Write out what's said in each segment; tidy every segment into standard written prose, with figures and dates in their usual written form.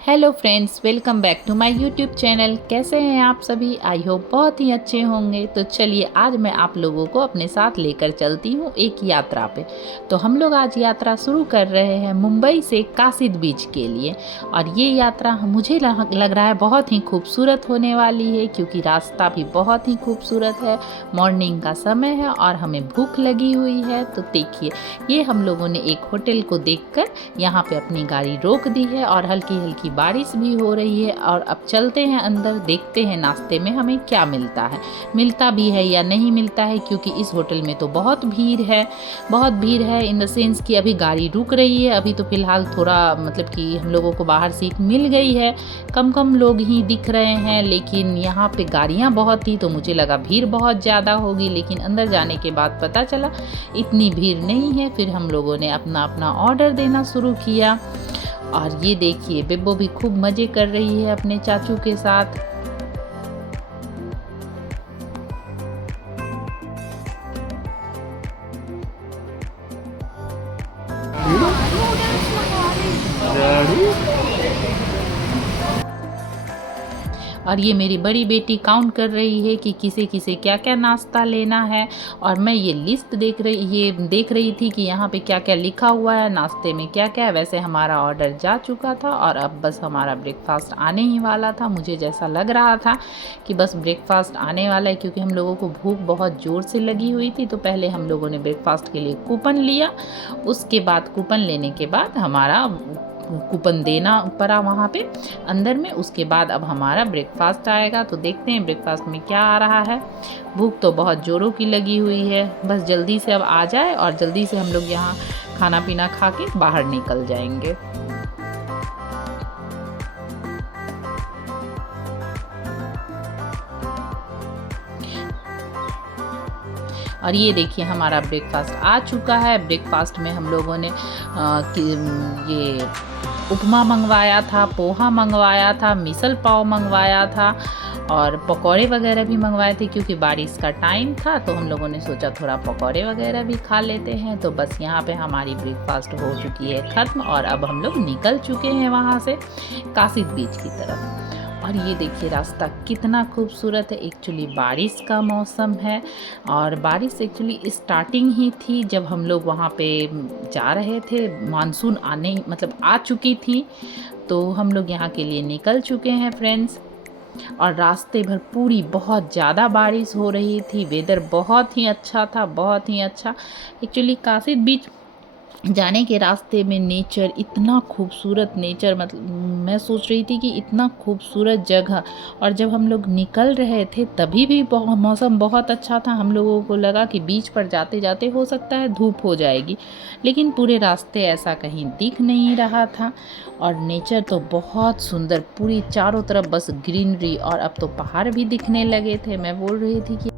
Hello friends, welcome back to my YouTube channel. कैसे हैं आप सभी? आई होप बहुत ही अच्छे होंगे। तो चलिए आज मैं आप लोगों को अपने साथ लेकर चलती हूँ एक यात्रा पे। तो हम लोग आज यात्रा शुरू कर रहे हैं मुंबई से कासिद बीच के लिए। और ये यात्रा मुझे लग रहा है बहुत ही खूबसूरत होने वाली है, क्योंकि रास्ता भी बहुत ही खूबसूरत है। मॉर्निंग का समय है और हमें भूख लगी हुई है। तो देखिए, ये हम लोगों ने एक होटल को देखकर यहाँ पे अपनी गाड़ी रोक दी है और हल्की हल्की बारिश भी हो रही है। और अब चलते हैं अंदर, देखते हैं नाश्ते में हमें क्या मिलता है, मिलता भी है या नहीं मिलता है। क्योंकि इस होटल में तो बहुत भीड़ है, बहुत भीड़ है इन द सेंस कि अभी गाड़ी रुक रही है। अभी तो फ़िलहाल थोड़ा मतलब कि हम लोगों को बाहर सीट मिल गई है, कम कम लोग ही दिख रहे हैं। लेकिन यहाँ पे गाड़ियाँ बहुत थी तो मुझे लगा भीड़ बहुत ज़्यादा होगी, लेकिन अंदर जाने के बाद पता चला इतनी भीड़ नहीं है। फिर हम लोगों ने अपना अपना ऑर्डर देना शुरू किया। और ये देखिए, बिब्बो भी खूब मज़े कर रही है अपने चाचू के साथ। और ये मेरी बड़ी बेटी काउंट कर रही है कि किसे किसे क्या क्या नाश्ता लेना है। और मैं ये लिस्ट देख रही थी कि यहाँ पे क्या क्या लिखा हुआ है, नाश्ते में क्या क्या है। वैसे हमारा ऑर्डर जा चुका था और अब बस हमारा ब्रेकफास्ट आने ही वाला था। मुझे जैसा लग रहा था कि बस ब्रेकफास्ट आने वाला है, क्योंकि हम लोगों को भूख बहुत ज़ोर से लगी हुई थी। तो पहले हम लोगों ने ब्रेकफास्ट के लिए कूपन लिया, उसके बाद कूपन लेने के बाद हमारा कूपन देना पड़ा वहाँ पे अंदर में। उसके बाद अब हमारा ब्रेकफास्ट आएगा। तो देखते हैं ब्रेकफास्ट में क्या आ रहा है। भूख तो बहुत ज़ोरों की लगी हुई है, बस जल्दी से अब आ जाए और जल्दी से हम लोग यहाँ खाना पीना खा के बाहर निकल जाएंगे। और ये देखिए, हमारा ब्रेकफास्ट आ चुका है। ब्रेकफास्ट में हम लोगों ने ये उपमा मंगवाया था, पोहा मंगवाया था, मिसल पाव मंगवाया था और पकौड़े वगैरह भी मंगवाए थे। क्योंकि बारिश का टाइम था तो हम लोगों ने सोचा थोड़ा पकौड़े वगैरह भी खा लेते हैं। तो बस यहाँ पे हमारी ब्रेकफास्ट हो चुकी है ख़त्म और अब हम लोग निकल चुके हैं वहाँ से कासिद बीच की तरफ। और ये देखिए, रास्ता कितना खूबसूरत है। एक्चुअली बारिश का मौसम है और बारिश एक्चुअली स्टार्टिंग ही थी जब हम लोग वहाँ पे जा रहे थे। मानसून आने मतलब आ चुकी थी, तो हम लोग यहाँ के लिए निकल चुके हैं फ्रेंड्स। और रास्ते भर पूरी बहुत ज़्यादा बारिश हो रही थी। वेदर बहुत ही अच्छा था, बहुत ही अच्छा। एक्चुअली कासिद बीच जाने के रास्ते में नेचर इतना खूबसूरत, नेचर मतलब मैं सोच रही थी कि इतना खूबसूरत जगह। और जब हम लोग निकल रहे थे तभी भी मौसम बहुत अच्छा था। हम लोगों को लगा कि बीच पर जाते जाते हो सकता है धूप हो जाएगी, लेकिन पूरे रास्ते ऐसा कहीं दिख नहीं रहा था। और नेचर तो बहुत सुंदर, पूरी चारों तरफ बस ग्रीनरी। और अब तो पहाड़ भी दिखने लगे थे। मैं बोल रही थी कि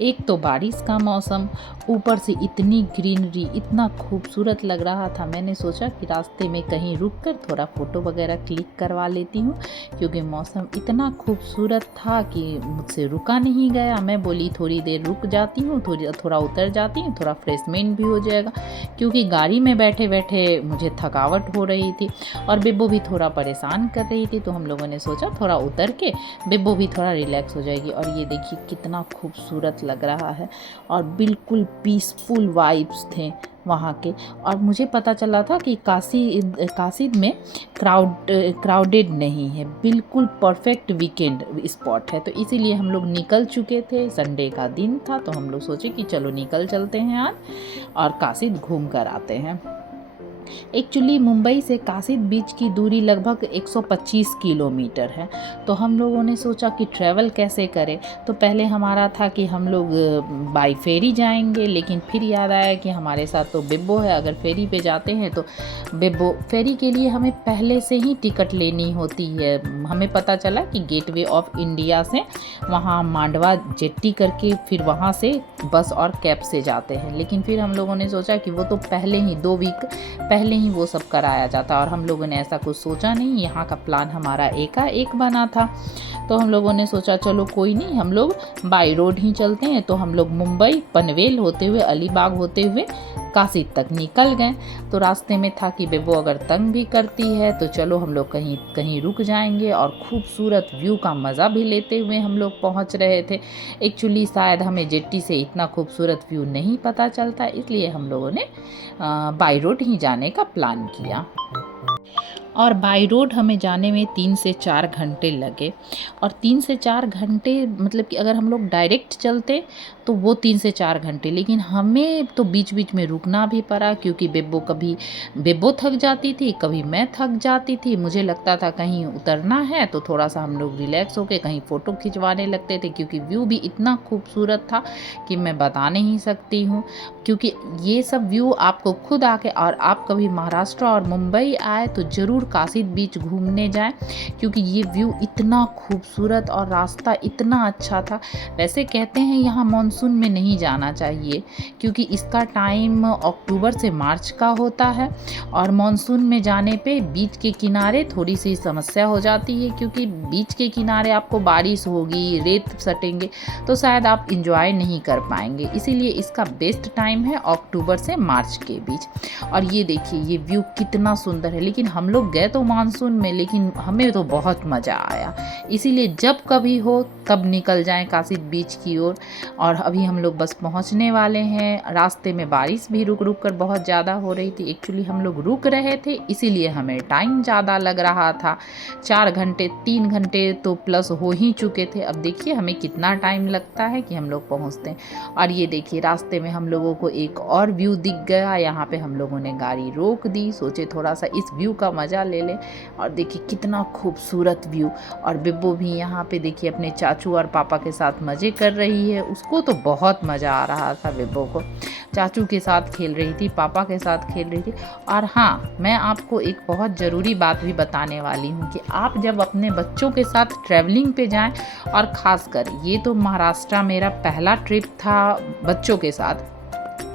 एक तो बारिश का मौसम, ऊपर से इतनी ग्रीनरी, इतना खूबसूरत लग रहा था। मैंने सोचा कि रास्ते में कहीं रुककर थोड़ा फ़ोटो वगैरह क्लिक करवा लेती हूँ, क्योंकि मौसम इतना खूबसूरत था कि मुझसे रुका नहीं गया। मैं बोली थोड़ी देर रुक जाती हूँ, थोड़ा उतर जाती हूँ, थोड़ा फ्रेशमेंट भी हो जाएगा। क्योंकि गाड़ी में बैठे बैठे मुझे थकावट हो रही थी और बिब्बो भी थोड़ा परेशान कर रही थी। तो हम लोगों ने सोचा थोड़ा उतर के बिब्बो भी थोड़ा रिलैक्स हो जाएगी। और ये देखिए कितना खूबसूरत लग रहा है और बिल्कुल पीसफुल वाइब्स थे वहाँ के। और मुझे पता चला था कि कासिद में क्राउडेड नहीं है, बिल्कुल परफेक्ट वीकेंड स्पॉट है। तो इसीलिए हम लोग निकल चुके थे, संडे का दिन था। तो हम लोग सोचे कि चलो निकल चलते हैं आज और कासिद घूम कर आते हैं। एक्चुअली मुंबई से कासिद बीच की दूरी लगभग 125 किलोमीटर है। तो हम लोगों ने सोचा कि ट्रैवल कैसे करें। तो पहले हमारा था कि हम लोग बाई फेरी जाएंगे, लेकिन फिर याद आया कि हमारे साथ तो बिब्बो है। अगर फेरी पे जाते हैं तो बिब्बो, फेरी के लिए हमें पहले से ही टिकट लेनी होती है। हमें पता चला कि गेटवे ऑफ इंडिया से वहाँ मांडवा जेट्टी करके फिर वहाँ से बस और कैब से जाते हैं। लेकिन फिर हम लोगों ने सोचा कि वो तो पहले ही 2 वीक पहले ही वो सब कराया जाता, और हम लोगों ने ऐसा कुछ सोचा नहीं। यहाँ का प्लान हमारा एकाएक बना था, तो हम लोगों ने सोचा चलो कोई नहीं, हम लोग बाई रोड ही चलते हैं। तो हम लोग मुंबई पनवेल होते हुए, अलीबाग होते हुए काशी तक निकल गए। तो रास्ते में था कि बेबो अगर तंग भी करती है तो चलो हम लोग कहीं कहीं रुक जाएंगे, और खूबसूरत व्यू का मज़ा भी लेते हुए हम लोग पहुंच रहे थे। एक्चुअली शायद हमें जेट्टी से इतना खूबसूरत व्यू नहीं पता चलता, इसलिए हम लोगों ने बाई रोड ही जाने का प्लान किया। और बाई रोड हमें जाने में 3 से 4 घंटे लगे। और 3 से 4 घंटे मतलब कि अगर हम लोग डायरेक्ट चलते तो वो 3 से 4 घंटे, लेकिन हमें तो बीच बीच में रुकना भी पड़ा, क्योंकि बेबो थक जाती थी, कभी मैं थक जाती थी। मुझे लगता था कहीं उतरना है तो थोड़ा सा हम लोग रिलैक्स होके कहीं फ़ोटो खिंचवाने लगते थे, क्योंकि व्यू भी इतना खूबसूरत था कि मैं बता नहीं सकती हूँ। क्योंकि ये सब व्यू आपको खुद आके, और आप कभी महाराष्ट्र और मुंबई आए तो ज़रूर काशी बीच घूमने जाएं, क्योंकि ये व्यू इतना खूबसूरत और रास्ता इतना अच्छा था। वैसे कहते हैं यहाँ मानसून में नहीं जाना चाहिए, क्योंकि इसका टाइम अक्टूबर से मार्च का होता है, और मानसून में जाने पे बीच के किनारे थोड़ी सी समस्या हो जाती है, क्योंकि बीच के किनारे आपको बारिश होगी, रेत सटेंगे, तो शायद आप इंजॉय नहीं कर पाएंगे। इसीलिए इसका बेस्ट टाइम है अक्टूबर से मार्च के बीच। और ये देखिए ये व्यू कितना सुंदर है। लेकिन हम लोग गए तो मानसून में, लेकिन हमें तो बहुत मज़ा आया। इसीलिए जब कभी हो तब निकल जाएं काशी बीच की ओर। और अभी हम लोग बस पहुंचने वाले हैं। रास्ते में बारिश भी रुक रुक कर बहुत ज़्यादा हो रही थी। एक्चुअली हम लोग रुक रहे थे, इसीलिए हमें टाइम ज़्यादा लग रहा था। 4 घंटे 3 घंटे तो प्लस हो ही चुके थे। अब देखिए हमें कितना टाइम लगता है कि हम लोग पहुँचते हैं। और ये देखिए रास्ते में हम लोगों को एक और व्यू दिख गया। यहाँ पे हम लोगों ने गाड़ी रोक दी, सोचे थोड़ा सा इस व्यू का मज़ा ले लें। और देखिए कितना खूबसूरत व्यू। और बिब्बो भी यहाँ पे देखिए अपने चाचू और पापा के साथ मज़े कर रही है। उसको तो बहुत मज़ा आ रहा था, बिब्बो को चाचू के साथ खेल रही थी, पापा के साथ खेल रही थी। और हाँ, मैं आपको एक बहुत ज़रूरी बात भी बताने वाली हूँ कि आप जब अपने बच्चों के साथ ट्रैवलिंग पे जाएं, और ख़ासकर ये तो महाराष्ट्र मेरा पहला ट्रिप था बच्चों के साथ,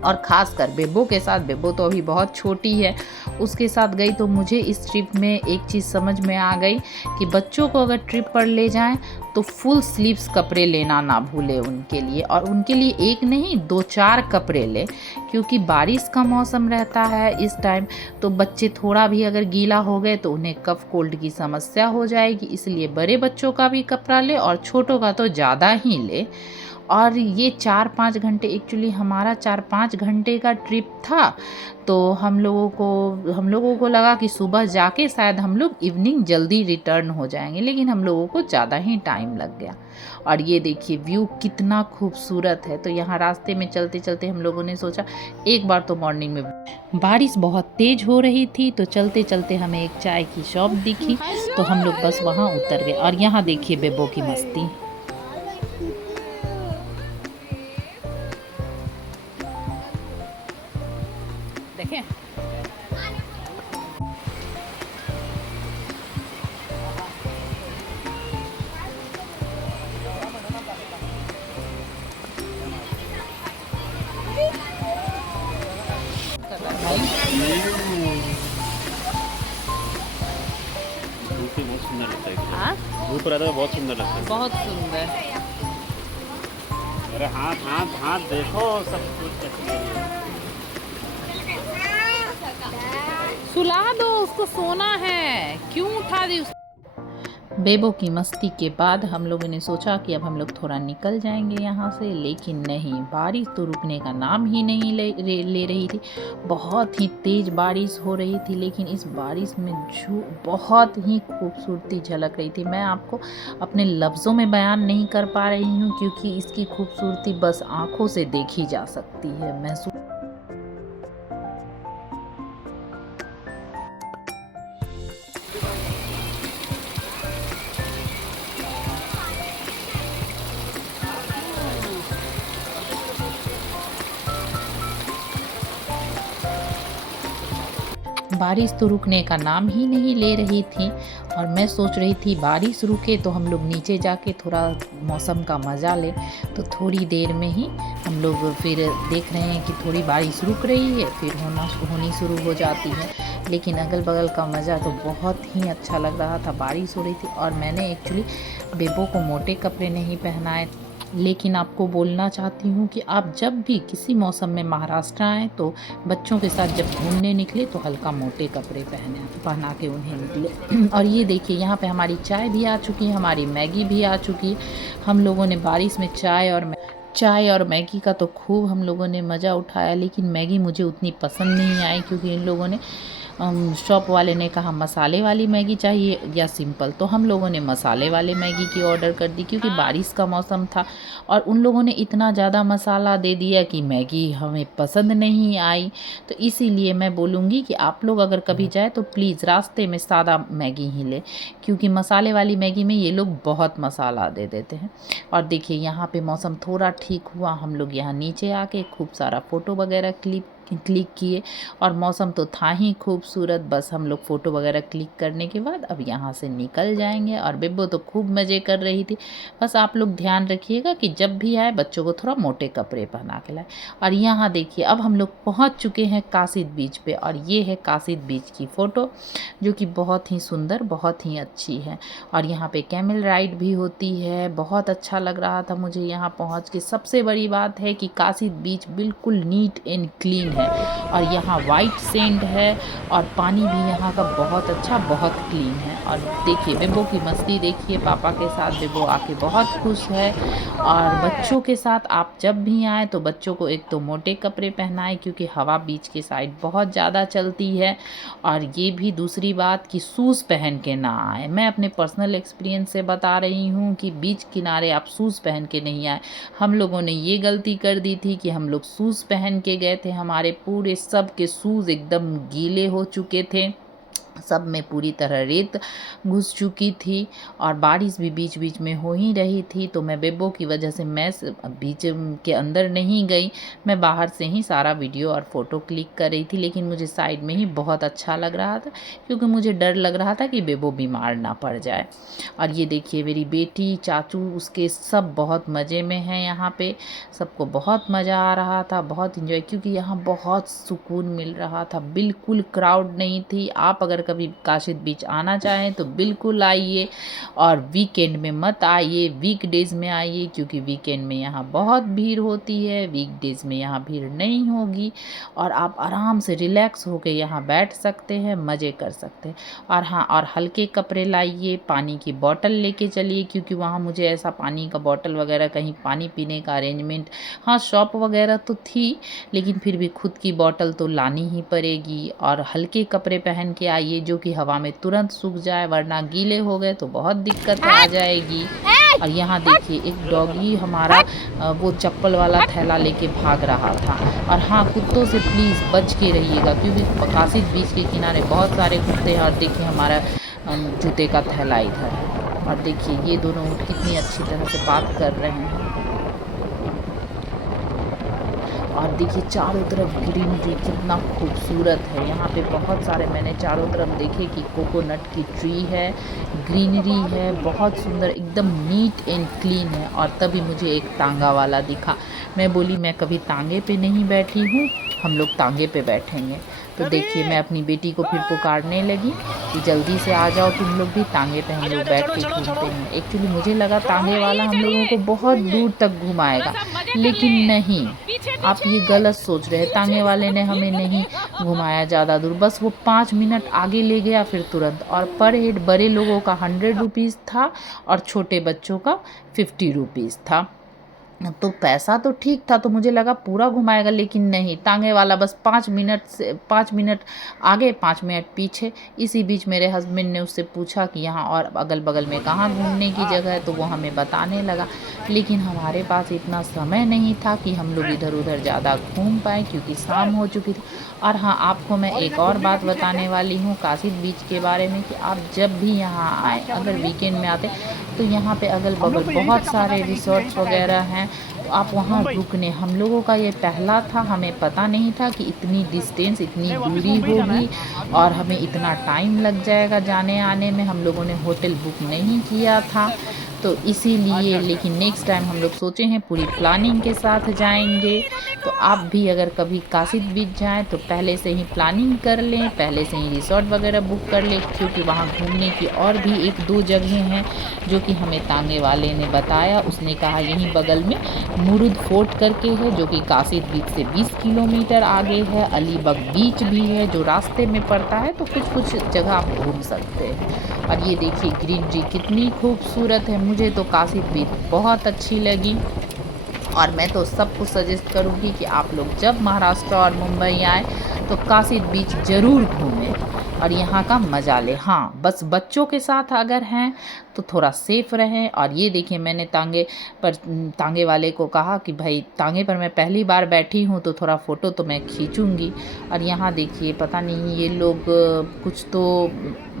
और ख़ासकर बेबो के साथ। बेबो तो अभी बहुत छोटी है, उसके साथ गई तो मुझे इस ट्रिप में एक चीज़ समझ में आ गई कि बच्चों को अगर ट्रिप पर ले जाएं तो फुल स्लीव्स कपड़े लेना ना भूले उनके लिए। और उनके लिए एक नहीं 2-4 कपड़े ले, क्योंकि बारिश का मौसम रहता है इस टाइम। तो बच्चे थोड़ा भी अगर गीला हो गए तो उन्हें कफ कोल्ड की समस्या हो जाएगी। इसलिए बड़े बच्चों का भी कपड़ा ले, और छोटों का तो ज़्यादा ही ले। और ये 4-5 घंटे, एक्चुअली हमारा 4-5 घंटे का ट्रिप था। तो हम लोगों को लगा कि सुबह जाके शायद हम लोग इवनिंग जल्दी रिटर्न हो जाएंगे, लेकिन हम लोगों को ज़्यादा ही टाइम लग गया। और ये देखिए व्यू कितना खूबसूरत है। तो यहाँ रास्ते में चलते चलते हम लोगों ने सोचा, एक बार तो मॉर्निंग में बारिश बहुत तेज़ हो रही थी, तो चलते चलते हमें एक चाय की शॉप दिखी, तो हम लोग बस वहाँ उतर गए। और यहाँ देखिए बेबो की मस्ती। देखें बहुत सुंदर लगता है। हाँ? धूप रहता है, बहुत सुंदर लगता है। बहुत सुंदर। अरे हाथ हाथ हाथ देखो, सब कुछ कैसे है। सुला दो उसको, सोना है, क्यों उठा दी उसको। बेबो की मस्ती के बाद हम लोगों ने सोचा कि अब हम लोग थोड़ा निकल जाएंगे यहाँ से, लेकिन नहीं, बारिश तो रुकने का नाम ही नहीं ले रही थी। बहुत ही तेज़ बारिश हो रही थी, लेकिन इस बारिश में जो बहुत ही खूबसूरती झलक रही थी, मैं आपको अपने लफ्ज़ों में बयान नहीं कर पा रही हूँ, क्योंकि इसकी खूबसूरती बस आँखों से देखी जा सकती है, महसूस। बारिश तो रुकने का नाम ही नहीं ले रही थी और मैं सोच रही थी बारिश रुके तो हम लोग नीचे जाके थोड़ा मौसम का मज़ा लें। तो थोड़ी देर में ही हम लोग फिर देख रहे हैं कि थोड़ी बारिश रुक रही है, फिर होनी शुरू हो जाती है। लेकिन अगल बगल का मज़ा तो बहुत ही अच्छा लग रहा था। बारिश हो रही थी और मैंने एक्चुअली बेबो को मोटे कपड़े नहीं पहनाए। लेकिन आपको बोलना चाहती हूँ कि आप जब भी किसी मौसम में महाराष्ट्र आएँ तो बच्चों के साथ जब घूमने निकले तो हल्का मोटे कपड़े पहना के उन्हें निकले। और ये देखिए यहाँ पे हमारी चाय भी आ चुकी है, हमारी मैगी भी आ चुकी है। हम लोगों ने बारिश में चाय और मैगी का तो खूब हम लोगों ने मज़ा उठाया। लेकिन मैगी मुझे उतनी पसंद नहीं आई क्योंकि इन लोगों ने शॉप वाले ने कहा मसाले वाली मैगी चाहिए या सिंपल, तो हम लोगों ने मसाले वाले मैगी की ऑर्डर कर दी क्योंकि बारिश का मौसम था। और उन लोगों ने इतना ज़्यादा मसाला दे दिया कि मैगी हमें पसंद नहीं आई। तो इसीलिए मैं बोलूँगी कि आप लोग अगर कभी जाए तो प्लीज़ रास्ते में सादा मैगी ही ले, क्योंकि मसाले वाली मैगी में ये लोग बहुत मसाला दे देते हैं। और देखिए यहाँ पे मौसम थोड़ा ठीक हुआ, हम लोग यहाँ नीचे आके खूब सारा फ़ोटो वगैरह क्लिक किए और मौसम तो था ही खूबसूरत। बस हम लोग फ़ोटो वगैरह क्लिक करने के बाद अब यहाँ से निकल जाएंगे। और बेबो तो खूब मज़े कर रही थी। बस आप लोग ध्यान रखिएगा कि जब भी आए बच्चों को थोड़ा मोटे कपड़े पहना के लाए। और यहाँ देखिए अब हम लोग पहुँच चुके हैं कासिद बीच पे और ये है कासिद बीच की फ़ोटो जो कि बहुत ही सुंदर, बहुत ही अच्छी है। और यहाँ पे कैमल राइड भी होती है। बहुत अच्छा लग रहा था मुझे यहाँ पहुँच के। सबसे बड़ी बात है कि कासिद बीच बिल्कुल नीट एंड क्लीन है और यहाँ वाइट सैंड है और पानी भी यहाँ का बहुत अच्छा, बहुत क्लीन है। और देखिए बेबो की मस्ती देखिए, पापा के साथ बेबो आके बहुत खुश है। और बच्चों के साथ आप जब भी आए तो बच्चों को एक तो मोटे कपड़े पहनाएं क्योंकि हवा बीच के साइड बहुत ज़्यादा चलती है। और ये भी दूसरी बात कि शूज़ पहन के ना आए। मैं अपने पर्सनल एक्सपीरियंस से बता रही हूँ कि बीच किनारे आप शूज़ पहन के नहीं आए। हम लोगों ने ये गलती कर दी थी कि हम लोग शूज़ पहन के गए थे। हमारे पूरे सब के शूज़ एकदम गीले हो चुके थे, सब में पूरी तरह रेत घुस चुकी थी और बारिश भी बीच बीच में हो ही रही थी। तो मैं बेबो की वजह से मैं बीच के अंदर नहीं गई, मैं बाहर से ही सारा वीडियो और फ़ोटो क्लिक कर रही थी। लेकिन मुझे साइड में ही बहुत अच्छा लग रहा था क्योंकि मुझे डर लग रहा था कि बेबो बीमार ना पड़ जाए। और ये देखिए मेरी बेटी, चाचू, उसके सब बहुत मज़े में हैं। यहाँ पे सबको बहुत मज़ा आ रहा था, बहुत इन्जॉय, क्योंकि यहाँ बहुत सुकून मिल रहा था। बिल्कुल क्राउड नहीं थी। आप अगर कभी काशिद बीच आना चाहें तो बिल्कुल आइए और वीकेंड में मत आइए, वीकडेज़ में आइए क्योंकि वीकेंड में यहाँ बहुत भीड़ होती है, वीकडेज़ में यहाँ भीड़ नहीं होगी और आप आराम से रिलैक्स होकर यहाँ बैठ सकते हैं, मज़े कर सकते हैं। और हाँ, और हल्के कपड़े लाइए, पानी की बोतल लेके चलिए क्योंकि वहाँ मुझे ऐसा पानी का बोतल वगैरह कहीं पानी पीने का अरेंजमेंट, हाँ शॉप वगैरह तो थी लेकिन फिर भी खुद की बोतल तो लानी ही पड़ेगी। और हल्के कपड़े पहन के आइए जो कि हवा में तुरंत सूख जाए, वरना गीले हो गए तो बहुत दिक्कत आ जाएगी। और यहाँ देखिए एक डॉगी हमारा वो चप्पल वाला थैला लेके भाग रहा था। और हाँ, कुत्तों से प्लीज़ बच के रहिएगा क्योंकि कासिद बीच के किनारे बहुत सारे कुत्ते हैं। और देखिए हमारा जूते का थैला इधर है और देखिए ये दोनों कितनी अच्छी तरह से बात कर रहे हैं। और देखिए चारों तरफ ग्रीनरी कितना खूबसूरत है। यहाँ पे बहुत सारे मैंने चारों तरफ देखे कि कोकोनट की ट्री है, ग्रीनरी है, बहुत सुंदर, एकदम नीट एंड क्लीन है। और तभी मुझे एक तांगा वाला दिखा। मैं बोली मैं कभी तांगे पे नहीं बैठी हूँ, हम लोग तांगे पे बैठेंगे। तो देखिए मैं अपनी बेटी को फिर पुकारने लगी कि जल्दी से आ जाओ तुम लोग भी, तांगे पे हम लोग बैठ के घूमते हैं। एक्चुअली मुझे लगा तांगे वाला हम लोगों को बहुत दूर तक घुमाएगा, लेकिन नहीं, आप ये गलत सोच रहे हैं। तांगे वाले ने हमें नहीं घुमाया ज़्यादा दूर, बस वो 5 मिनट आगे ले गया फिर तुरंत। और पर हेड बड़े लोगों का 100 रुपीज़ था और छोटे बच्चों का 50 रुपीज़ था। तो पैसा तो ठीक था, तो मुझे लगा पूरा घुमाएगा, लेकिन नहीं, तांगे वाला बस 5 मिनट आगे 5 मिनट पीछे। इसी बीच मेरे हस्बैंड ने उससे पूछा कि यहाँ और अगल बगल में कहाँ घूमने की जगह है, तो वो हमें बताने लगा। लेकिन हमारे पास इतना समय नहीं था कि हम लोग इधर उधर ज़्यादा घूम पाए क्योंकि शाम हो चुकी थी। और हाँ, आपको मैं एक और बात बताने वाली हूँ कासिद बीच के बारे में कि आप जब भी यहाँ आए, अगर वीकेंड में आते तो यहाँ पे अगल बगल बहुत सारे रिसोर्ट्स वगैरह हैं, तो आप वहाँ रुकने, हम लोगों का ये पहला था, हमें पता नहीं था कि इतनी डिस्टेंस, इतनी दूरी होगी और हमें इतना टाइम लग जाएगा जाने आने में। हम लोगों ने होटल बुक नहीं किया था, तो इसीलिए, लेकिन नेक्स्ट टाइम हम लोग सोचे हैं पूरी प्लानिंग के साथ जाएंगे। तो आप भी अगर कभी कासिद बीच जाएं तो पहले से ही प्लानिंग कर लें, पहले से ही रिसोर्ट वगैरह बुक कर लें, क्योंकि वहाँ घूमने की और भी 1-2 जगह हैं जो कि हमें तांगे वाले ने बताया। उसने कहा यहीं बगल में मुरुद फोर्ट करके है, जो कि कासिद बीच से 20 किलोमीटर आगे है। अलीबग बीच भी है जो रास्ते में पड़ता है, तो कुछ कुछ जगह आप घूम सकते हैं। और ये देखिए ग्रीनरी कितनी खूबसूरत है, मुझे तो कासिद बीच बहुत अच्छी लगी। और मैं तो सबको सजेस्ट करूँगी कि आप लोग जब महाराष्ट्र और मुंबई आए तो कासिद बीच ज़रूर घूमें और यहाँ का मज़ा लें। हाँ, बस बच्चों के साथ अगर हैं तो थोड़ा सेफ़ रहें। और ये देखिए मैंने तांगे वाले को कहा कि भाई तांगे पर मैं पहली बार बैठी हूँ तो थोड़ा फ़ोटो तो मैं खींचूँगी। और यहाँ देखिए पता नहीं ये लोग कुछ तो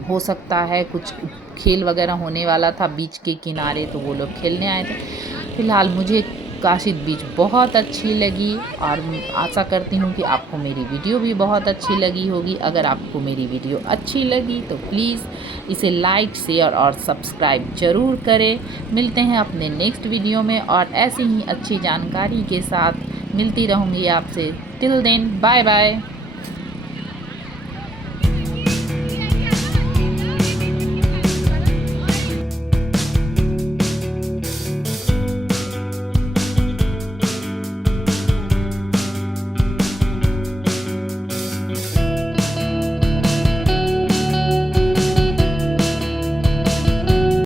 हो सकता है कुछ खेल वगैरह होने वाला था बीच के किनारे, तो वो लोग खेलने आए थे। फ़िलहाल मुझे कासिद बीच बहुत अच्छी लगी और आशा करती हूँ कि आपको मेरी वीडियो भी बहुत अच्छी लगी होगी। अगर आपको मेरी वीडियो अच्छी लगी तो प्लीज़ इसे लाइक, शेयर और सब्सक्राइब ज़रूर करें। मिलते हैं अपने नेक्स्ट वीडियो में और ऐसी ही अच्छी जानकारी के साथ मिलती रहूँगी आपसे। Till then, bye bye.